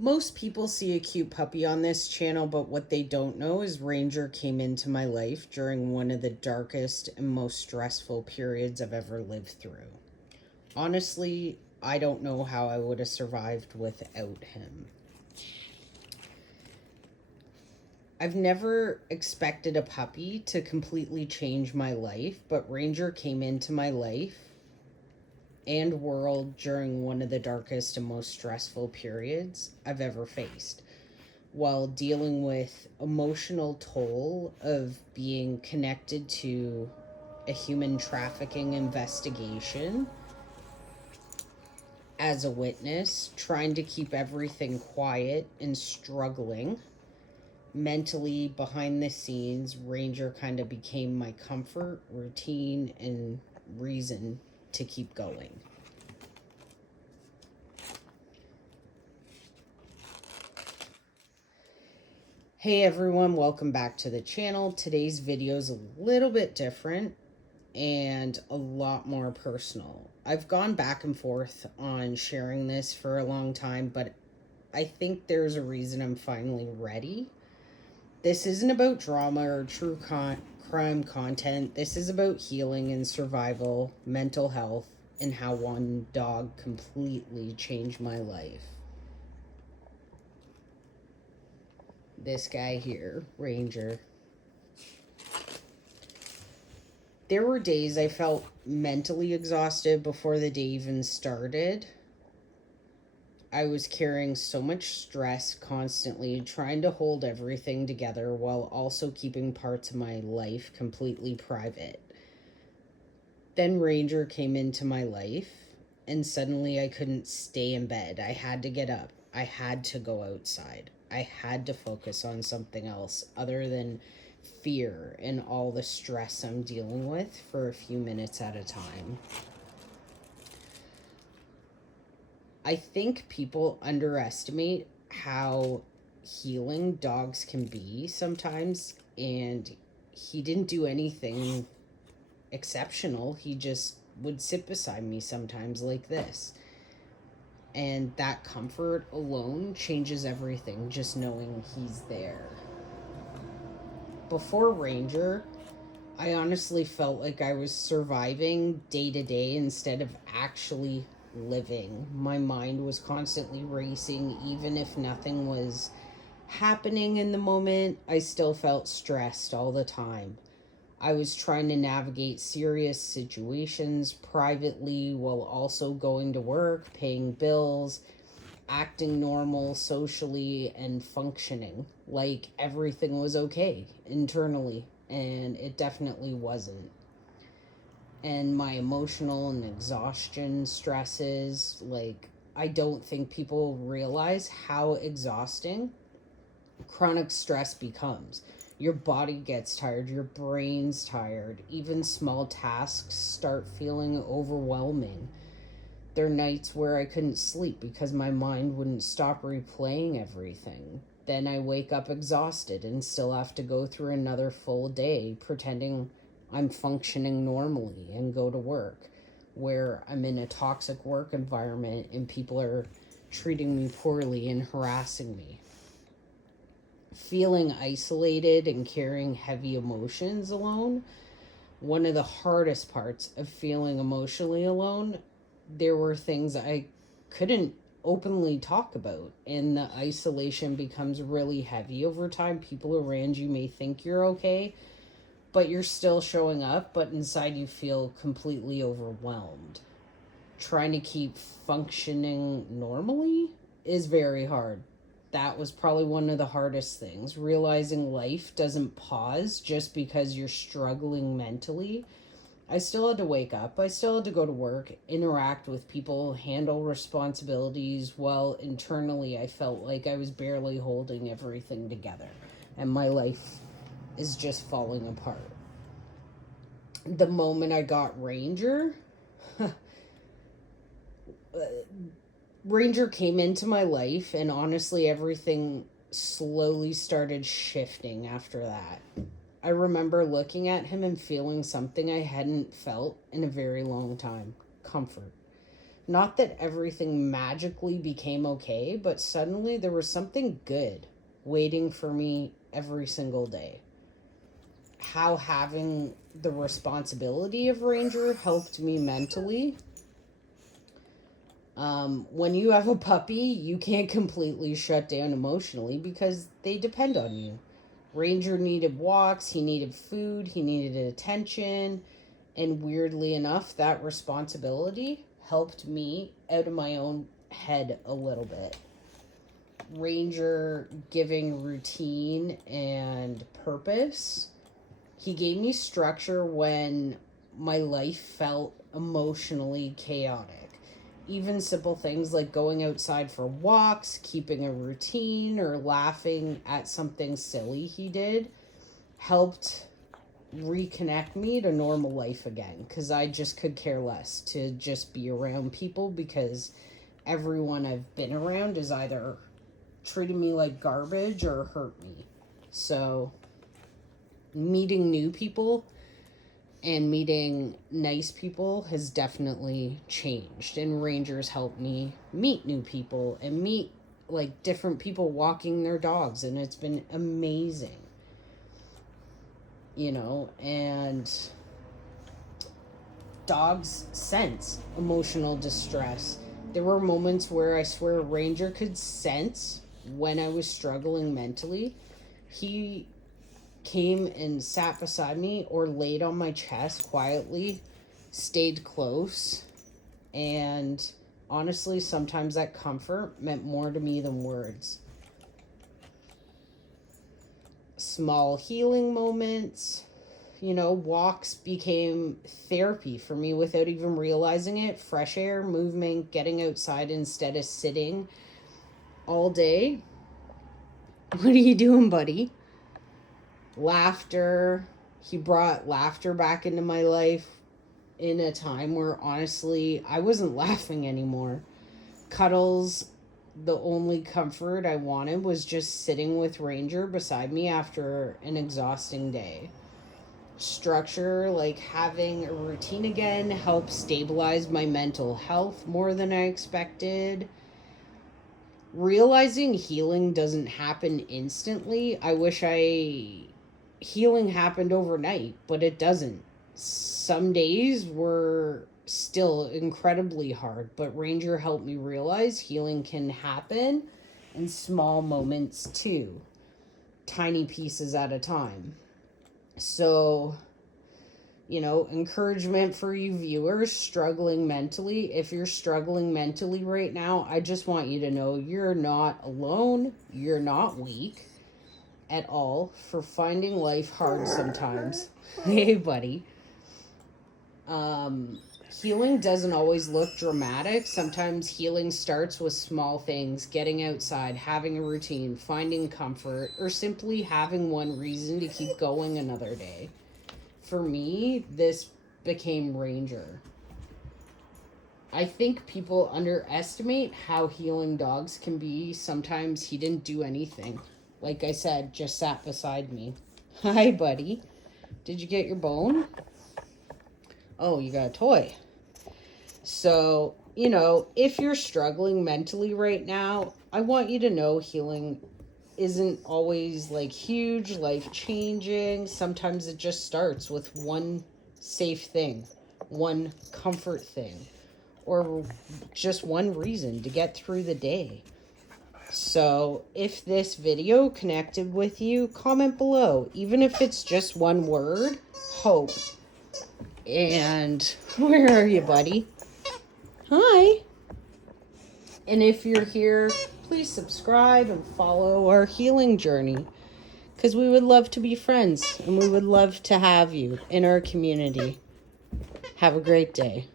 Most people see a cute puppy on this channel, but what they don't know is Ranger came into my life during one of the darkest and most stressful periods I've ever lived through. Honestly, I don't know how I would have survived without him. I've never expected a puppy to completely change my life, but Ranger came into my life and world during one of the darkest and most stressful periods I've ever faced, while dealing with emotional toll of being connected to a human trafficking investigation as a witness, trying to keep everything quiet and struggling. Mentally, behind the scenes, Ranger kind of became my comfort, routine, and reason to keep going. Hey everyone, welcome back to the channel. Today's video is a little bit different and a lot more personal. I've gone back and forth on sharing this for a long time, but I think there's a reason I'm finally ready. This isn't about drama or true crime content. This is about healing and survival, mental health, and how one dog completely changed my life. This guy here, Ranger. There were days I felt mentally exhausted before the day even started. I was carrying so much stress constantly, trying to hold everything together while also keeping parts of my life completely private. Then Ranger came into my life, and suddenly I couldn't stay in bed. I had to get up. I had to go outside. I had to focus on something else other than fear and all the stress I'm dealing with for a few minutes at a time. I think people underestimate how healing dogs can be sometimes, and he didn't do anything exceptional. He just would sit beside me sometimes like this. And that comfort alone changes everything, just knowing he's there. Before Ranger, I honestly felt like I was surviving day to day instead of actually living. My mind was constantly racing, even if nothing was happening in the moment. I still felt stressed all the time. I was trying to navigate serious situations privately while also going to work, paying bills, acting normal socially, and functioning like everything was okay internally, and it definitely wasn't. And my emotional and exhaustion stresses, like, I don't think people realize how exhausting chronic stress becomes. Your body gets tired, your brain's tired, even small tasks start feeling overwhelming. There are nights where I couldn't sleep because my mind wouldn't stop replaying everything. Then I wake up exhausted and still have to go through another full day pretending I'm functioning normally and go to work, where I'm in a toxic work environment and people are treating me poorly and harassing me. Feeling isolated and carrying heavy emotions alone, one of the hardest parts of feeling emotionally alone, there were things I couldn't openly talk about, and the isolation becomes really heavy over time. People around you may think you're okay, but you're still showing up, but inside you feel completely overwhelmed. Trying to keep functioning normally is very hard. That was probably one of the hardest things. Realizing life doesn't pause just because you're struggling mentally. I still had to wake up. I still had to go to work, interact with people, handle responsibilities, while internally I felt like I was barely holding everything together and my life is just falling apart. The moment I got Ranger, Ranger came into my life, and honestly, everything slowly started shifting after that. I remember looking at him and feeling something I hadn't felt in a very long time: comfort. Not that everything magically became okay, but suddenly there was something good waiting for me every single day. How having the responsibility of Ranger helped me mentally. When you have a puppy, you can't completely shut down emotionally because they depend on you. Ranger needed walks, he needed food, he needed attention, and weirdly enough, that responsibility helped me out of my own head a little bit. Ranger giving routine and purpose. He gave me structure when my life felt emotionally chaotic. Even simple things like going outside for walks, keeping a routine, or laughing at something silly he did helped reconnect me to normal life again, because I just could care less to just be around people, because everyone I've been around is either treated me like garbage or hurt me. So meeting new people and meeting nice people has definitely changed, and Rangers help me meet new people and meet like different people walking their dogs, and it's been amazing, you know. And dogs sense emotional distress. There were moments where I swear Ranger could sense when I was struggling mentally. He came and sat beside me or laid on my chest quietly, stayed close, and honestly, sometimes that comfort meant more to me than words. Small healing moments, you know, walks became therapy for me without even realizing it. Fresh air, movement, getting outside instead of sitting all day. What are you doing, buddy? Laughter. He brought laughter back into my life in a time where honestly I wasn't laughing anymore. Cuddles. The only comfort I wanted was just sitting with Ranger beside me after an exhausting day. Structure, like having a routine again, helped stabilize my mental health more than I expected. Realizing healing doesn't happen instantly. I wish healing happened overnight, but it doesn't. Some days were still incredibly hard, but Ranger helped me realize healing can happen in small moments too, tiny pieces at a time. So, you know, encouragement for you viewers struggling mentally. If you're struggling mentally right now, I just want you to know you're not alone. You're not weak at all for finding life hard sometimes. Hey, buddy. Healing doesn't always look dramatic. Sometimes healing starts with small things, getting outside, having a routine, finding comfort, or simply having one reason to keep going another day. For me, this became Ranger. I think people underestimate how healing dogs can be. Sometimes he didn't do anything. Like I said, just sat beside me. Hi, buddy. Did you get your bone? Oh, you got a toy. So, you know, if you're struggling mentally right now, I want you to know healing isn't always like huge, life changing. Sometimes it just starts with one safe thing, one comfort thing, or just one reason to get through the day. So if this video connected with you, comment below. Even if it's just one word, hope. And where are you, buddy? Hi. And if you're here, please subscribe and follow our healing journey, because we would love to be friends and we would love to have you in our community. Have a great day.